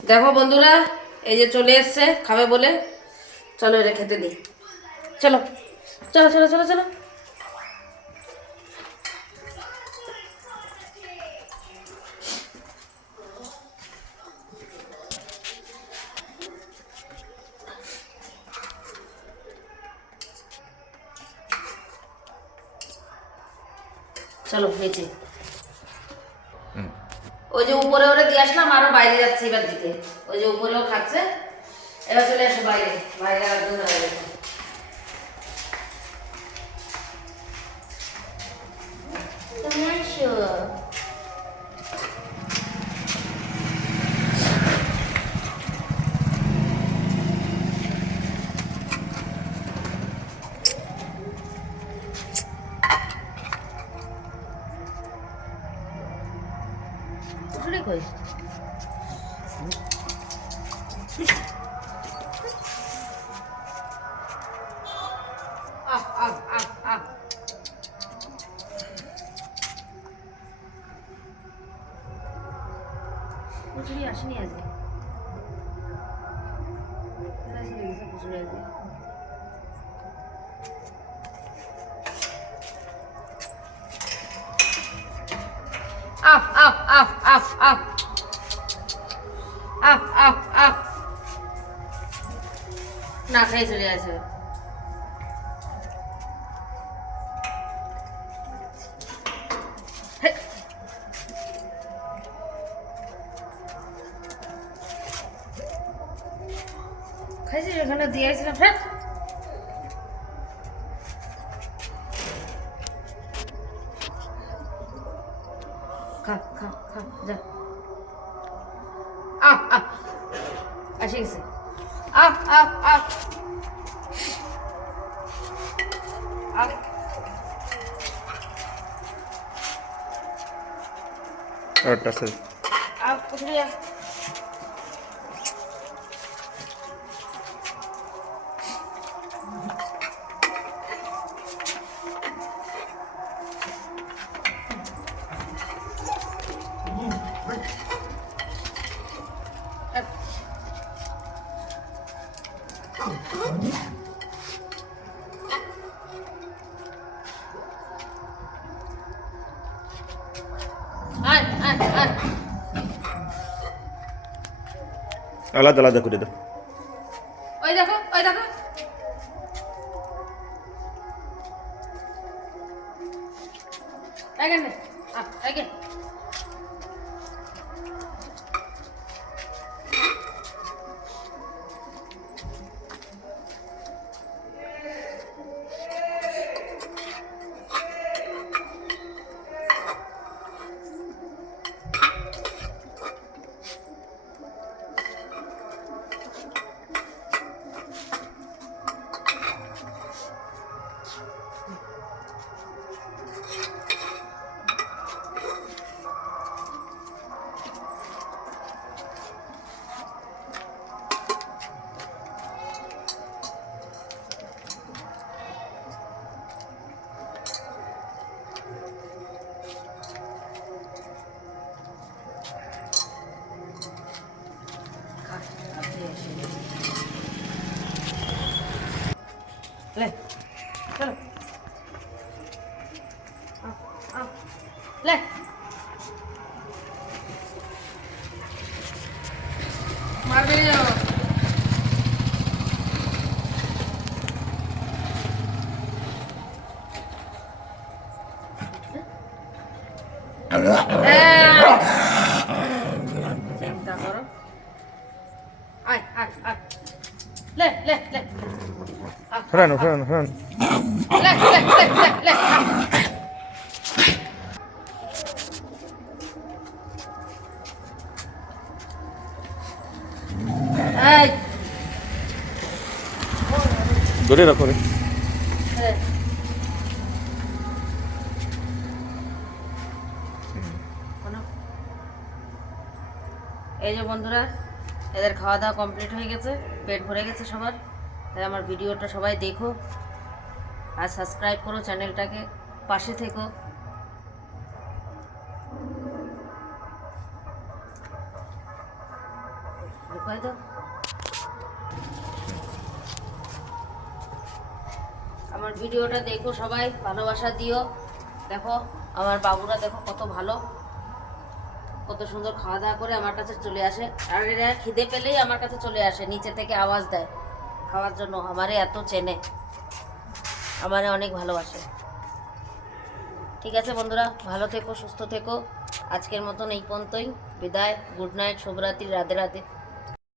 দেখো বন্ধুরা, এই যে চলে এসছে খাবে বলে। চলো এটা খেতে দিই। চলো চলো চলো চলো চলো। চলো নিচে। ওই যে উপরে ওরে দিয়ে আসলাম, আরো বাইরে যাচ্ছে এবার দিতে। ওই যে উপরেও খাচ্ছে। এবার চলে আসো বাইরে, বাইরে একদম হয়ে গেছে। তুমি আসো। কুটুরি কই? আহ আহ আহ আহ। কুচুরি আসেনি আজকে। কুচুরি আজকে। আহ আহ আহ আহ আহ আহ আহ আহ। না খেয়ে চলে আসে। খাইছি এখানে দিয়ে আসছিলাম। হ্যাঁ খা খা খা যা। আহ আহ এসে গেছে। আহ আহ আহ আহ। আরেকটা আছে। আহ কুচুরি আহ। আয় আয় আয়। আলাদা আলাদা করে দাও। ওই দেখো ওই দেখো। এখানে আহ এখানে। ले चलो आ ले मार दे जाओ। चिंता करो। आय आय आय ले ले ले ফেরানো ফেরানো ফেরানো। ले ले ले ले ले। आय ধরে রাখো রে। এই যে বন্ধুরা, এদের খাওয়া দাওয়া কমপ্লিট হয়ে গেছে, পেট ভরে গেছে সবার। তাই আমার ভিডিওটা সবাই দেখো আর সাবস্ক্রাইব করো চ্যানেলটাকে, পাশে থেকো। ঢুকাই দাও। আমার ভিডিওটা দেখো সবাই, ভালোবাসা দিও। দেখো আমার বাবুরা দেখো কত ভালো, কত সুন্দর খাওয়া দাওয়া করে আমার কাছে চলে আসে। আর এরা খিদে পেলেই আমার কাছে চলে আসে, নিচে থেকে আওয়াজ দেয় খাওয়ার জন্য। আমারে এত চেনে, আমারে অনেক ভালোবাসে। ঠিক আছে বন্ধুরা, ভালো থেকো, সুস্থ থেকো। আজকের মতন এই পর্যন্তই, বিদায়, গুড নাইট, শুভরাত্রি, রাধে রাধে।